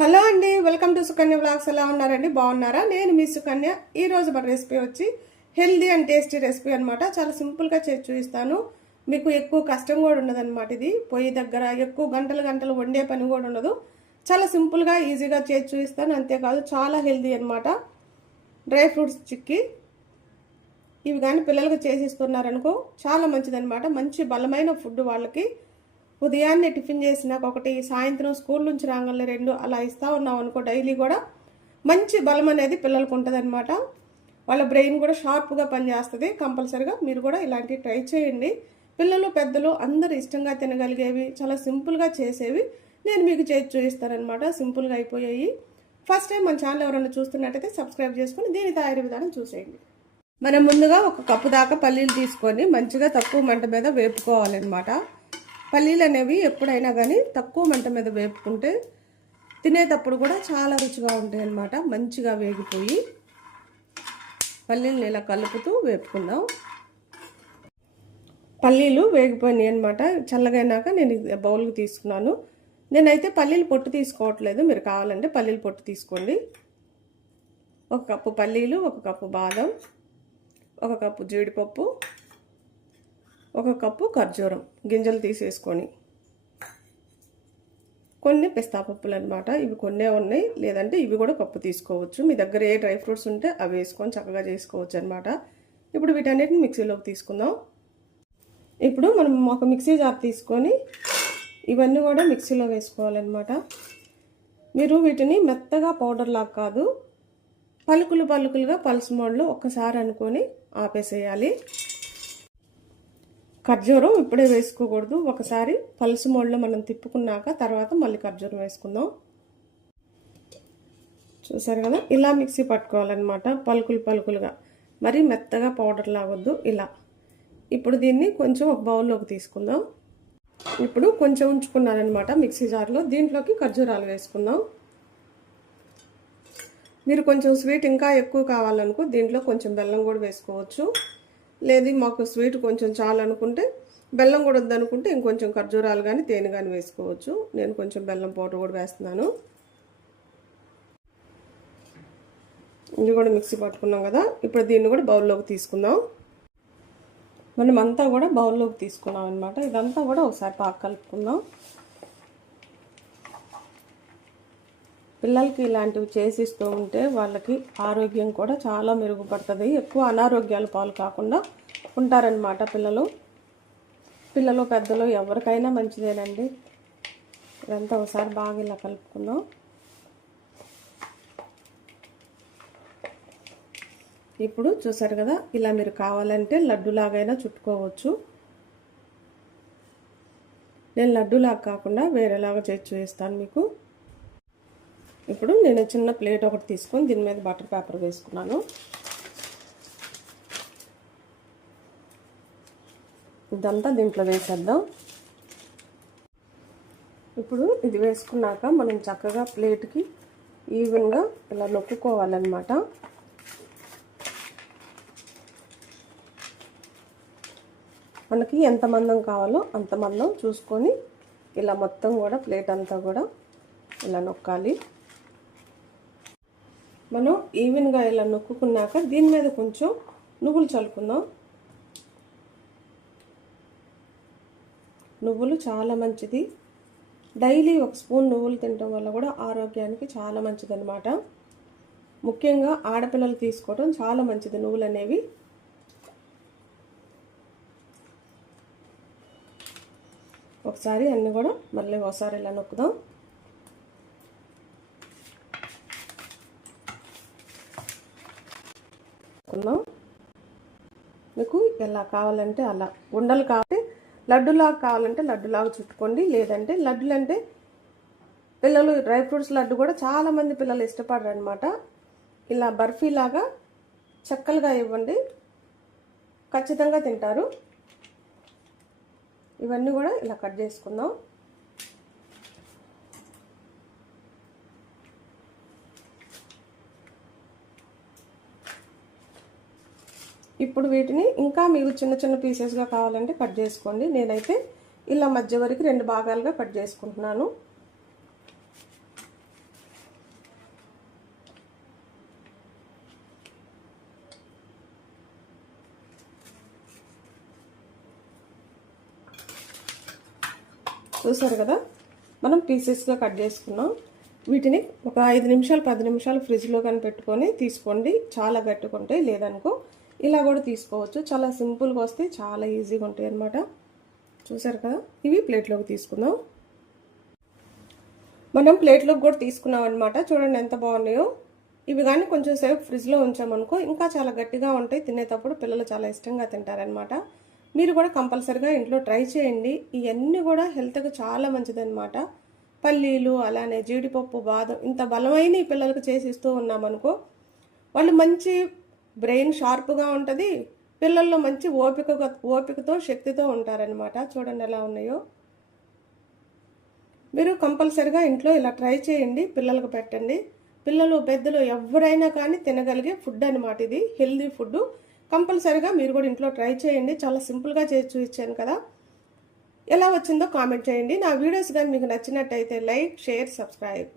Hello అండి welcome to Sukanya blogs ఎలా ఉన్నారండి? బాగున్నారా? నేను మీ సుకన్య. ఈరోజు మన రెసిపీ వచ్చి హెల్దీ అండ్ టేస్టీ రెసిపీ అనమాట చాలా సింపుల్గా చేసి చూపిస్తాను. మీకు ఎక్కువ కష్టం కూడా ఉండదన్నమాట ఇది. పొయ్యి దగ్గర ఎక్కువ గంటలు గంటలు వండే పని కూడా ఉండదు. చాలా సింపుల్గా ఈజీగా చేసి చూపిస్తాను. అంతేకాదు చాలా హెల్దీ అనమాట డ్రై ఫ్రూట్స్ చిక్కి. ఇవి కానీ పిల్లలకు చేసి ఇస్తున్నారనుకో చాలా మంచిదనమాట మంచి బలమైన ఫుడ్ వాళ్ళకి. ఉదయాన్నే టిఫిన్ చేసినాక ఒకటి సాయంత్రం స్కూల్ నుంచి రాగానే రెండు అలా ఇస్తా ఉన్నాం అనుకో డైలీ కూడా మంచి బలం అనేది పిల్లలకు ఉంటుంది వాళ్ళ బ్రెయిన్ కూడా షార్ప్గా పనిచేస్తుంది. కంపల్సరిగా మీరు కూడా ఇలాంటివి ట్రై చేయండి. పిల్లలు పెద్దలు అందరూ ఇష్టంగా తినగలిగేవి చాలా సింపుల్గా చేసేవి నేను మీకు చేసి చూపిస్తానమాట సింపుల్గా అయిపోయాయి. ఫస్ట్ టైం మన ఛానల్ ఎవరైనా చూస్తున్నట్టయితే సబ్స్క్రైబ్ చేసుకుని దీని తయారీ విధానం చూసేయండి. మనం ముందుగా ఒక కప్పు దాకా పల్లీలు తీసుకొని మంచిగా తక్కువ మంట మీద వేపుకోవాలన్నమాట. పల్లీలు అనేవి ఎప్పుడైనా కానీ తక్కువ మంట మీద వేపుకుంటే తినేటప్పుడు కూడా చాలా రుచిగా ఉంటాయి అన్నమాట మంచిగా వేగిపోయి పల్లీలను ఇలా కలుపుతూ వేపుకుందాం. పల్లీలు వేగిపోయినాయి అనమాట చల్లగైనాక నేను బౌల్కి తీసుకున్నాను. నేనైతే పల్లీలు పొట్టు తీసుకోవట్లేదు. మీరు కావాలంటే పల్లీలు పొట్టు తీసుకోండి. ఒక కప్పు పల్లీలు ఒక కప్పు బాదం ఒక కప్పు జీడిపప్పు ఒక కప్పు ఖర్జూరం గింజలు తీసేసుకొని కొన్ని పిస్తా పప్పులు అనమాట ఇవి కొన్నే ఉన్నాయి. లేదంటే ఇవి కూడా కప్పు తీసుకోవచ్చు. మీ దగ్గర ఏ డ్రై ఫ్రూట్స్ ఉంటే అవి వేసుకొని చక్కగా చేసుకోవచ్చు అనమాట ఇప్పుడు వీటన్నిటిని మిక్సీలోకి తీసుకుందాం. ఇప్పుడు మనం ఒక మిక్సీ జార్ తీసుకొని ఇవన్నీ కూడా మిక్సీలో వేసుకోవాలన్నమాట. మీరు వీటిని మెత్తగా పౌడర్ లాగా కాదు పలుకులు పలుకులుగా పల్స్ మోడ్లో ఒక్కసారి అనుకొని ఆపేసేయాలి. ఖర్జూరం ఇప్పుడే వేసుకోకూడదు. ఒకసారి పలుసు మోడ్లో మనం తిప్పుకున్నాక తర్వాత మళ్ళీ ఖర్జూరం వేసుకుందాం. చూసారు కదా? ఇలా మిక్సీ పట్టుకోవాలన్నమాట. పలుకులు పలుకులుగా. మరి మెత్తగా పౌడర్ లాగొద్దు. ఇలా. ఇప్పుడు దీన్ని కొంచెం ఒక బౌల్లోకి తీసుకుందాం. ఇప్పుడు కొంచెం ఉంచుకున్నానమాట మిక్సీ జార్లో. దీంట్లోకి ఖర్జూరాలు వేసుకుందాం. మీరు కొంచెం స్వీట్ ఇంకా ఎక్కువ కావాలనుకో దీంట్లో కొంచెం బెల్లం కూడా వేసుకోవచ్చు. లేదు మాకు స్వీట్ కొంచెం చాలు అనుకుంటే బెల్లం కూడా వద్దనుకుంటే ఇంకొంచెం ఖర్జూరాలు కానీ తేనె కానీ వేసుకోవచ్చు. నేను కొంచెం బెల్లం పౌడర్ కూడా వేస్తున్నాను. ఇది కూడా మిక్సీ పట్టుకున్నాం కదా. ఇప్పుడు దీన్ని కూడా బౌల్లోకి తీసుకుందాం. మనం అంతా కూడా బౌల్లోకి తీసుకున్నాం అనమాట ఇదంతా కూడా ఒకసారి పాకు కలుపుకుందాం. పిల్లలకి ఇలాంటివి చేసిస్తూ ఉంటే వాళ్ళకి ఆరోగ్యం కూడా చాలా మెరుగుపడుతుంది. ఎక్కువ అనారోగ్యాలు పాలు కాకుండా ఉంటారనమాట పిల్లలు. పిల్లలు పెద్దలు ఎవరికైనా మంచిదేనండి. ఇదంతా ఒకసారి బాగా ఇలా కలుపుకుందాం. ఇప్పుడు చూసారు కదా ఇలా మీరు కావాలంటే లడ్డులాగైనా చుట్టుకోవచ్చు. నేను లడ్డులాగా కాకుండా వేరేలాగా చేసి చూపిస్తాను మీకు. ఇప్పుడు నేను చిన్న ప్లేట్ ఒకటి తీసుకొని దీని మీద బటర్ పేపర్ వేసుకున్నాను. ఇదంతా దీంట్లో వేసేద్దాం. ఇప్పుడు ఇది వేసుకున్నాక మనం చక్కగా ప్లేట్కి ఈవెన్గా ఇలా నొక్కుకోవాలన్నమాట. మనకి ఎంత మందం కావాలో అంత మందం చూసుకొని ఇలా మొత్తం కూడా ప్లేట్ అంతా కూడా ఇలా నొక్కాలి. మనం ఈవెన్గా ఇలా నొక్కుకున్నాక దీని మీద కొంచెం నువ్వులు చల్లుకుందాం. నువ్వులు చాలా మంచిది. డైలీ ఒక స్పూన్ నువ్వులు తినడం వల్ల కూడా ఆరోగ్యానికి చాలా మంచిదన్నమాట. ముఖ్యంగా ఆడపిల్లలు తీసుకోవడం చాలా మంచిది నువ్వులు అనేవి. ఒకసారి అన్నీ కూడా మళ్ళీ ఒకసారి ఇలా నొక్కుదాం. నొక్కుందాం మీకు ఎలా కావాలంటే అలా. ఉండలు కావాలి లడ్డులాగా కావాలంటే లడ్డులాగా చుట్టుకోండి. లేదంటే లడ్డులు అంటే పిల్లలు డ్రై ఫ్రూట్స్ లడ్డు కూడా చాలామంది పిల్లలు ఇష్టపడరు అనమాట ఇలా బర్ఫీలాగా చెక్కలుగా ఇవ్వండి. ఖచ్చితంగా తింటారు. ఇవన్నీ కూడా ఇలా కట్ చేసుకుందాం. ఇప్పుడు వీటిని ఇంకా మీకు చిన్న చిన్న పీసెస్గా కావాలంటే కట్ చేసుకోండి. నేనైతే ఇలా మధ్య వరకు రెండు భాగాలుగా కట్ చేసుకుంటున్నాను. చూసారు కదా? మనం పీసెస్గా కట్ చేసుకున్నాం. వీటిని ఒక ఐదు నిమిషాలు పది నిమిషాలు ఫ్రిడ్జ్లో కానీ పెట్టుకొని తీసుకోండి. చాలా గట్టుకుంటాయి లేదనుకో ఇలా కూడా తీసుకోవచ్చు. చాలా సింపుల్గా వస్తే చాలా ఈజీగా ఉంటాయి అనమాట చూసారు కదా? ఇవి ప్లేట్లోకి తీసుకుందాం. మనం ప్లేట్లోకి కూడా తీసుకున్నాం అనమాట చూడండి ఎంత బాగున్నాయో. ఇవి కానీ కొంచెం సేపు ఫ్రిడ్జ్లో ఉంచామనుకో ఇంకా చాలా గట్టిగా ఉంటాయి. తినేటప్పుడు పిల్లలు చాలా ఇష్టంగా తింటారనమాట మీరు కూడా కంపల్సరిగా ఇంట్లో ట్రై చేయండి. ఇవన్నీ కూడా హెల్త్కి చాలా మంచిదనమాట పల్లీలు అలానే జీడిపప్పు బాదం ఇంత బలమైన పిల్లలకు చేసి ఇస్తూ ఉన్నామనుకో వాళ్ళు మంచి బ్రెయిన్ షార్ప్గా ఉంటుంది. పిల్లల్లో మంచి ఓపిక ఓపికతో శక్తితో ఉంటారనమాట చూడండి ఎలా ఉన్నాయో. మీరు కంపల్సరిగా ఇంట్లో ఇలా ట్రై చేయండి. పిల్లలకు పెట్టండి. పిల్లలు పెద్దలు ఎవరైనా కానీ తినగలిగే ఫుడ్ అనమాట ఇది. Healthy food. కంపల్సరిగా మీరు కూడా ఇంట్లో ట్రై చేయండి. చాలా సింపుల్గా చేసి చూపించాను కదా. ఎలా వచ్చిందో కామెంట్ చేయండి. నా వీడియోస్ కానీ మీకు నచ్చినట్టయితే లైక్ షేర్ సబ్స్క్రైబ్.